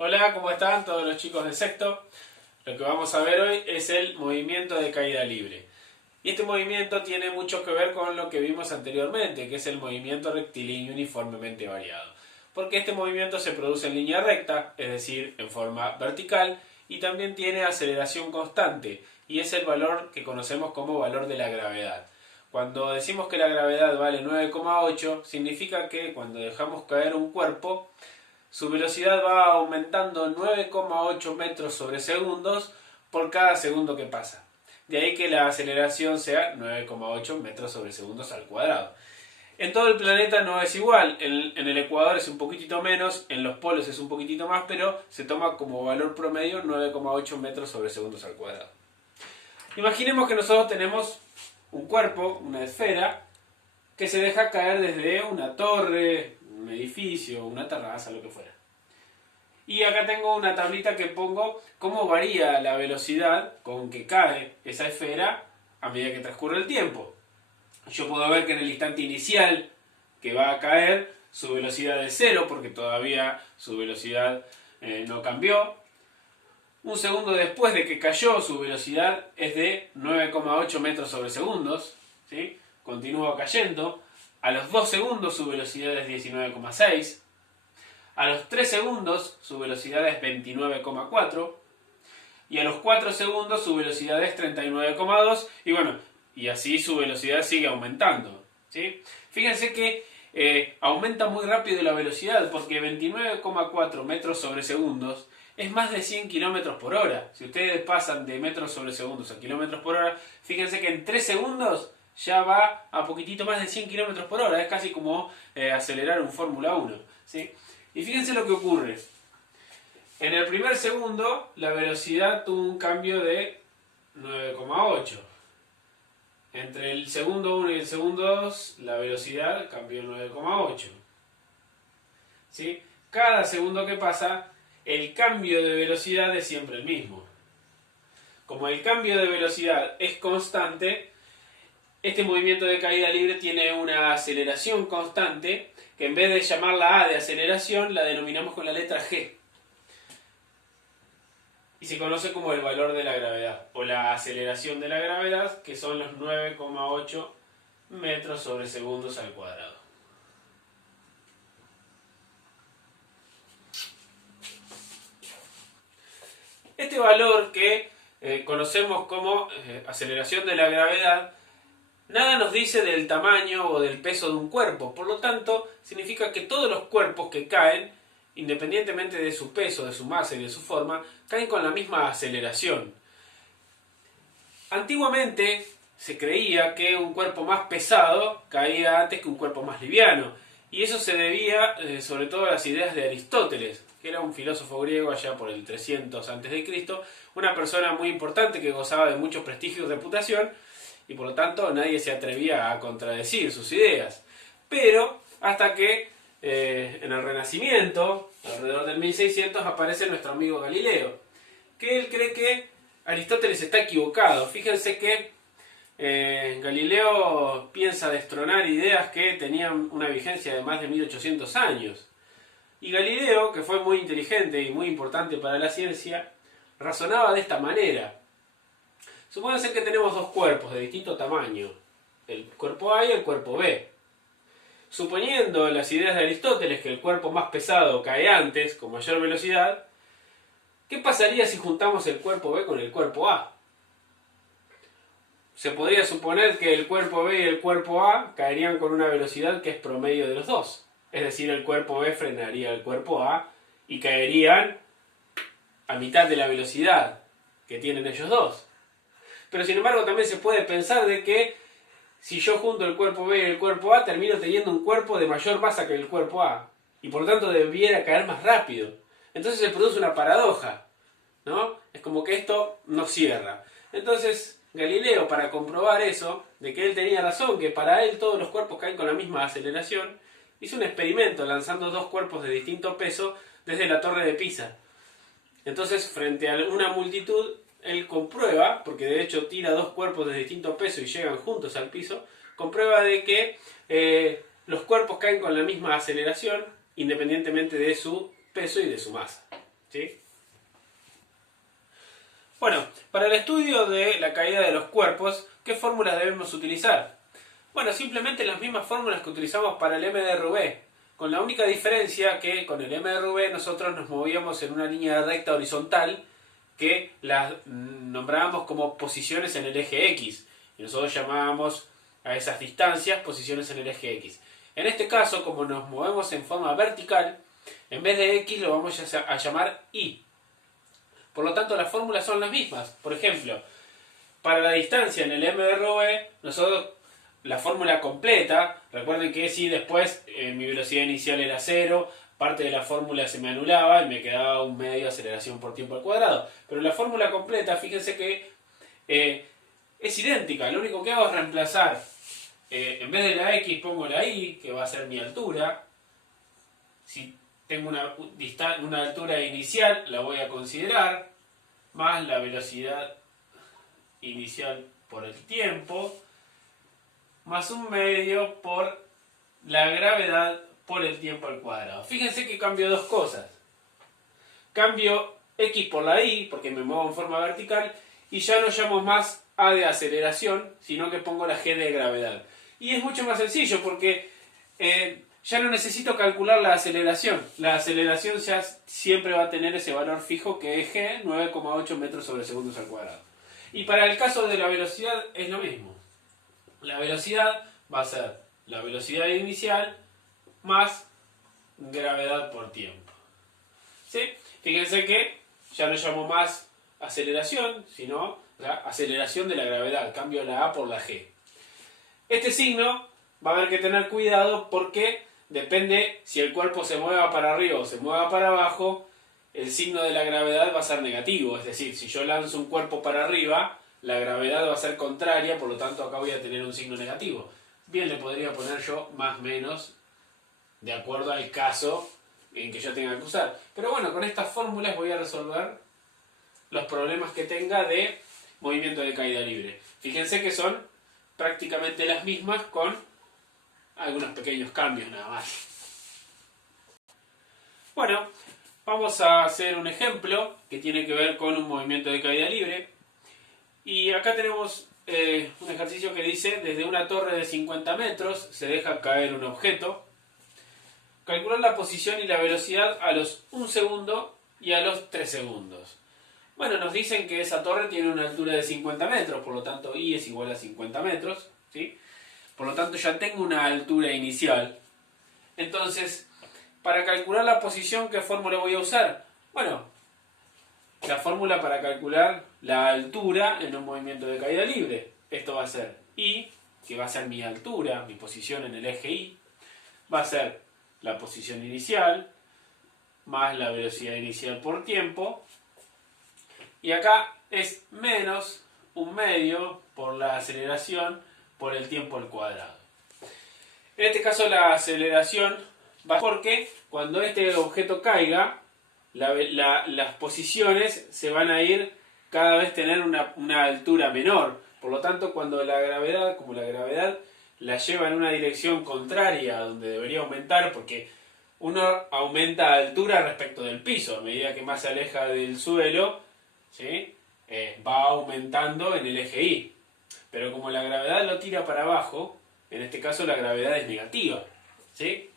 Hola, ¿cómo están todos los chicos de sexto? Lo que vamos a ver hoy es el movimiento de caída libre. Y este movimiento tiene mucho que ver con lo que vimos anteriormente, que es el movimiento rectilíneo uniformemente variado. Porque este movimiento se produce en línea recta, es decir, en forma vertical, y también tiene aceleración constante, y es el valor que conocemos como valor de la gravedad. Cuando decimos que la gravedad vale 9,8, significa que cuando dejamos caer un cuerpo, su velocidad va aumentando 9,8 metros sobre segundos por cada segundo que pasa. De ahí que la aceleración sea 9,8 metros sobre segundos al cuadrado. En todo el planeta no es igual, en el ecuador es un poquitito menos, en los polos es un poquitito más, pero se toma como valor promedio 9,8 metros sobre segundos al cuadrado. Imaginemos que nosotros tenemos un cuerpo, una esfera, que se deja caer desde una torre, un edificio, una terraza, lo que fuera. Y acá tengo una tablita que pongo cómo varía la velocidad con que cae esa esfera a medida que transcurre el tiempo. Yo puedo ver que en el instante inicial que va a caer, su velocidad es cero porque todavía su velocidad no cambió. Un segundo después de que cayó, su velocidad es de 9,8 metros sobre segundos. ¿Sí? Continúa cayendo. A los 2 segundos su velocidad es 19,6. A los 3 segundos su velocidad es 29,4. Y a los 4 segundos su velocidad es 39,2. Y bueno, y así su velocidad sigue aumentando. ¿Sí? Fíjense que aumenta muy rápido la velocidad porque 29,4 metros sobre segundos es más de 100 kilómetros por hora. Si ustedes pasan de metros sobre segundos a kilómetros por hora, fíjense que en 3 segundos ya va a poquitito más de 100 kilómetros por hora. Es casi como acelerar un Fórmula 1. ¿Sí? Y fíjense lo que ocurre. En el primer segundo, la velocidad tuvo un cambio de 9,8. Entre el segundo 1 y el segundo 2, la velocidad cambió 9,8. ¿Sí? Cada segundo que pasa, el cambio de velocidad es siempre el mismo. Como el cambio de velocidad es constante, este movimiento de caída libre tiene una aceleración constante que en vez de llamarla A de aceleración, la denominamos con la letra G. Y se conoce como el valor de la gravedad, o la aceleración de la gravedad, que son los 9,8 metros sobre segundos al cuadrado. Este valor que conocemos como aceleración de la gravedad, nada nos dice del tamaño o del peso de un cuerpo, por lo tanto, significa que todos los cuerpos que caen, independientemente de su peso, de su masa y de su forma, caen con la misma aceleración. Antiguamente se creía que un cuerpo más pesado caía antes que un cuerpo más liviano, y eso se debía sobre todo a las ideas de Aristóteles, que era un filósofo griego allá por el 300 a.C., una persona muy importante que gozaba de mucho prestigio y reputación, y por lo tanto nadie se atrevía a contradecir sus ideas. Pero hasta que en el Renacimiento, alrededor del 1600, aparece nuestro amigo Galileo, que él cree que Aristóteles está equivocado. Fíjense que Galileo piensa destronar ideas que tenían una vigencia de más de 1800 años. Y Galileo, que fue muy inteligente y muy importante para la ciencia, razonaba de esta manera. Supónganse que tenemos dos cuerpos de distinto tamaño, el cuerpo A y el cuerpo B. Suponiendo las ideas de Aristóteles que el cuerpo más pesado cae antes, con mayor velocidad, ¿qué pasaría si juntamos el cuerpo B con el cuerpo A? Se podría suponer que el cuerpo B y el cuerpo A caerían con una velocidad que es promedio de los dos. Es decir, el cuerpo B frenaría al cuerpo A y caerían a mitad de la velocidad que tienen ellos dos. Pero sin embargo también se puede pensar de que si yo junto el cuerpo B y el cuerpo A, termino teniendo un cuerpo de mayor masa que el cuerpo A. Y por lo tanto debiera caer más rápido. Entonces se produce una paradoja, ¿no? Es como que esto no cierra. Entonces Galileo, para comprobar eso, de que él tenía razón, que para él todos los cuerpos caen con la misma aceleración, hizo un experimento lanzando dos cuerpos de distinto peso desde la torre de Pisa. Entonces, frente a una multitud, él comprueba, porque de hecho tira dos cuerpos de distinto peso y llegan juntos al piso, comprueba de que los cuerpos caen con la misma aceleración, independientemente de su peso y de su masa. ¿Sí? Bueno, para el estudio de la caída de los cuerpos, ¿qué fórmulas debemos utilizar? Bueno, simplemente las mismas fórmulas que utilizamos para el MDRV, con la única diferencia que con el MDRV nosotros nos movíamos en una línea recta horizontal que las nombrábamos como posiciones en el eje X, y nosotros llamábamos a esas distancias posiciones en el eje X. En este caso, como nos movemos en forma vertical, en vez de X lo vamos a llamar Y. Por lo tanto, las fórmulas son las mismas. Por ejemplo, para la distancia en el MRV, nosotros la fórmula completa, recuerden que si después mi velocidad inicial era 0, parte de la fórmula se me anulaba y me quedaba un medio aceleración por tiempo al cuadrado. Pero la fórmula completa, fíjense que es idéntica. Lo único que hago es reemplazar, en vez de la X pongo la Y, que va a ser mi altura. Si tengo una altura inicial, la voy a considerar, más la velocidad inicial por el tiempo, más un medio por la gravedad por el tiempo al cuadrado. Fíjense que cambio dos cosas. Cambio X por la Y, porque me muevo en forma vertical, y ya no llamo más A de aceleración, sino que pongo la G de gravedad. Y es mucho más sencillo, porque ya no necesito calcular la aceleración. La aceleración ya siempre va a tener ese valor fijo que es G, 9,8 metros sobre segundos al cuadrado. Y para el caso de la velocidad es lo mismo. La velocidad va a ser la velocidad inicial más gravedad por tiempo. ¿Sí? Fíjense que ya no llamo más aceleración, sino la aceleración de la gravedad. Cambio la A por la G. Este signo va a haber que tener cuidado porque depende si el cuerpo se mueva para arriba o se mueva para abajo, el signo de la gravedad va a ser negativo. Es decir, si yo lanzo un cuerpo para arriba, la gravedad va a ser contraria, por lo tanto acá voy a tener un signo negativo. Bien, le podría poner yo más menos de acuerdo al caso en que yo tenga que usar. Pero bueno, con estas fórmulas voy a resolver los problemas que tenga de movimiento de caída libre. Fíjense que son prácticamente las mismas con algunos pequeños cambios nada más. Bueno, vamos a hacer un ejemplo que tiene que ver con un movimiento de caída libre. Y acá tenemos un ejercicio que dice, desde una torre de 50 metros se deja caer un objeto. Calcular la posición y la velocidad a los 1 segundo y a los 3 segundos. Bueno, nos dicen que esa torre tiene una altura de 50 metros, por lo tanto I es igual a 50 metros, ¿sí? Por lo tanto ya tengo una altura inicial. Entonces, para calcular la posición, ¿qué fórmula voy a usar? Bueno, la fórmula para calcular la altura en un movimiento de caída libre. Esto va a ser I, que va a ser mi altura, mi posición en el eje Y. Va a ser la posición inicial, más la velocidad inicial por tiempo. Y acá es menos un medio por la aceleración por el tiempo al cuadrado. En este caso la aceleración va porque cuando este objeto caiga, las posiciones se van a ir cada vez tener una altura menor. Por lo tanto, cuando la gravedad, como la gravedad la lleva en una dirección contraria a donde debería aumentar, porque uno aumenta altura respecto del piso, a medida que más se aleja del suelo, ¿sí? Va aumentando en el eje Y. Pero como la gravedad lo tira para abajo, en este caso la gravedad es negativa, ¿sí?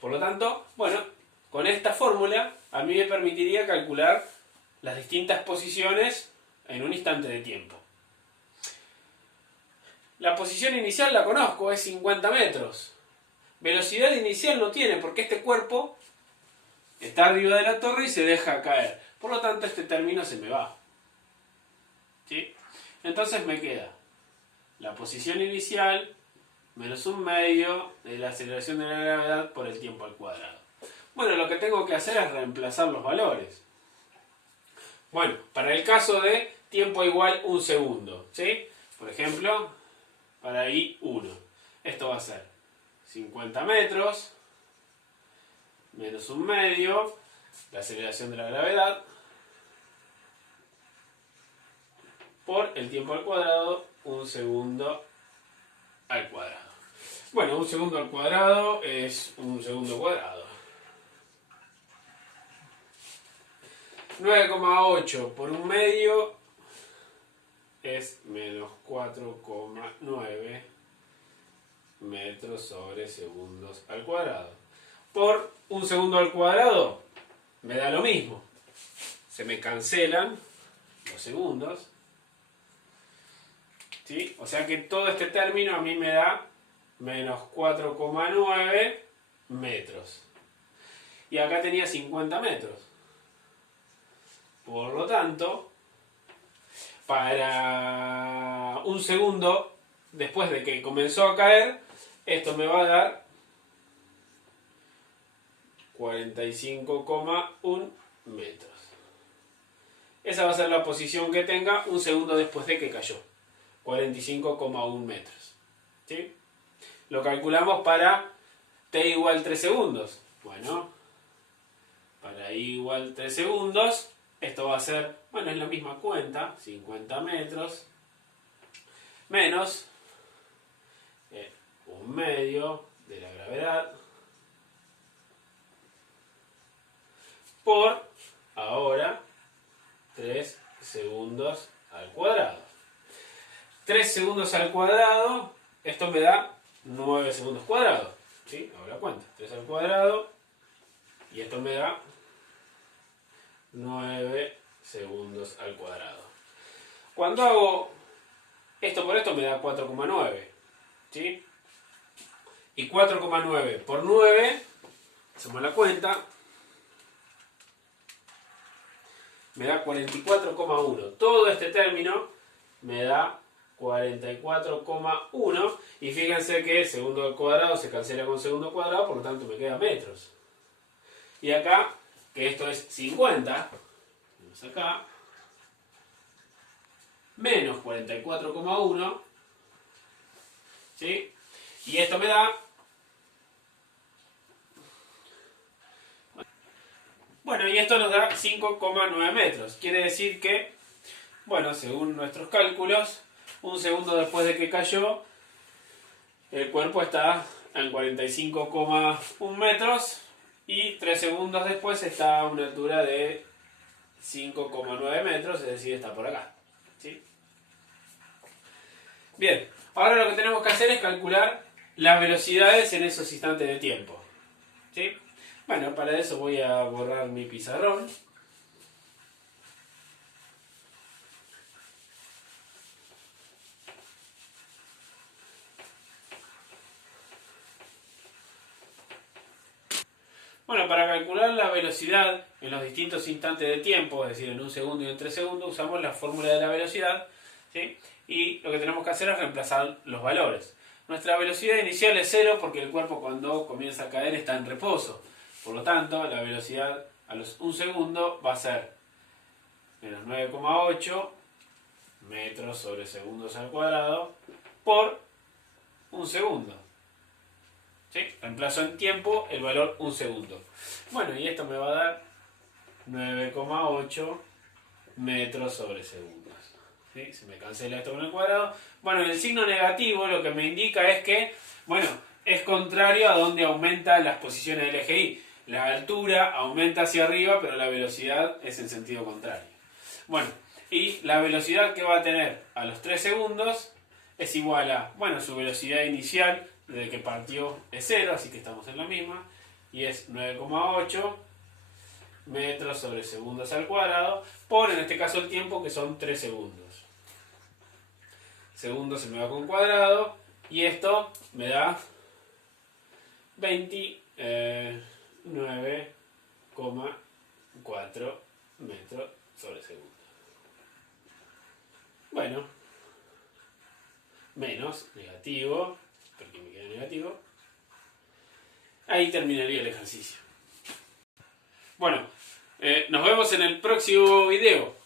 Por lo tanto, bueno, con esta fórmula a mí me permitiría calcular las distintas posiciones en un instante de tiempo. La posición inicial la conozco, es 50 metros. Velocidad inicial no tiene porque este cuerpo está arriba de la torre y se deja caer. Por lo tanto, este término se me va. ¿Sí? Entonces me queda la posición inicial menos un medio de la aceleración de la gravedad por el tiempo al cuadrado. Bueno, lo que tengo que hacer es reemplazar los valores. Bueno, para el caso de tiempo igual 1 segundo, ¿sí? Por ejemplo, para I1. Esto va a ser 50 metros menos un medio, la aceleración de la gravedad, por el tiempo al cuadrado, 1 segundo al cuadrado. Bueno, 1 segundo al cuadrado es 1 segundo cuadrado. 9,8 por un medio es menos 4,9 metros sobre segundos al cuadrado. Por un segundo al cuadrado me da lo mismo. Se me cancelan los segundos. ¿Sí? O sea que todo este término a mí me da menos 4,9 metros. Y acá tenía 50 metros. Por lo tanto, para un segundo después de que comenzó a caer, esto me va a dar 45,1 metros. Esa va a ser la posición que tenga un segundo después de que cayó. 45,1 metros. ¿Sí? Lo calculamos para t igual 3 segundos. Bueno, para i igual 3 segundos, esto va a ser, bueno, es la misma cuenta, 50 metros, menos un medio de la gravedad, por, ahora, 3 segundos al cuadrado. 3 segundos al cuadrado, esto me da 9 segundos cuadrados. ¿Sí? Hago la cuenta. 3 al cuadrado, y esto me da 9 segundos al cuadrado. Cuando hago esto por esto me da 4,9. ¿Sí? Y 4,9 por 9, hacemos la cuenta, me da 44,1. Todo este término me da 44,1. Y fíjense que segundo al cuadrado se cancela con segundo cuadrado, por lo tanto me queda metros. Y acá, que esto es 50, vamos acá, menos 44,1, ¿sí? Y esto me da, bueno, y esto nos da 5,9 metros. Quiere decir que, bueno, según nuestros cálculos, un segundo después de que cayó, el cuerpo está en 45,1 metros y 3 segundos después está a una altura de 5,9 metros, es decir, está por acá. ¿Sí? Bien, ahora lo que tenemos que hacer es calcular las velocidades en esos instantes de tiempo. ¿Sí? Bueno, para eso voy a borrar mi pizarrón. Bueno, para calcular la velocidad en los distintos instantes de tiempo, es decir, en un segundo y en 3 segundos, usamos la fórmula de la velocidad, ¿sí? Y lo que tenemos que hacer es reemplazar los valores. Nuestra velocidad inicial es 0 porque el cuerpo cuando comienza a caer está en reposo. Por lo tanto, la velocidad a los 1 segundo va a ser menos 9,8 metros sobre segundos al cuadrado por 1 segundo. ¿Sí? Reemplazo en tiempo el valor 1 segundo. Bueno, y esto me va a dar 9,8 metros sobre segundos. ¿Sí? Se me cancela esto con el cuadrado. Bueno, el signo negativo lo que me indica es que, bueno, es contrario a donde aumentan las posiciones del eje Y. La altura aumenta hacia arriba, pero la velocidad es en sentido contrario. Bueno, y la velocidad que va a tener a los 3 segundos es igual a, bueno, su velocidad inicial desde que partió es 0, así que estamos en la misma, y es 9,8 metros sobre segundos al cuadrado, por en este caso el tiempo que son 3 segundos. Segundo se me va con cuadrado, y esto me da 29,4 metros sobre segundo. Bueno, menos, negativo, porque me queda negativo. Ahí terminaría el ejercicio. Bueno, nos vemos en el próximo video.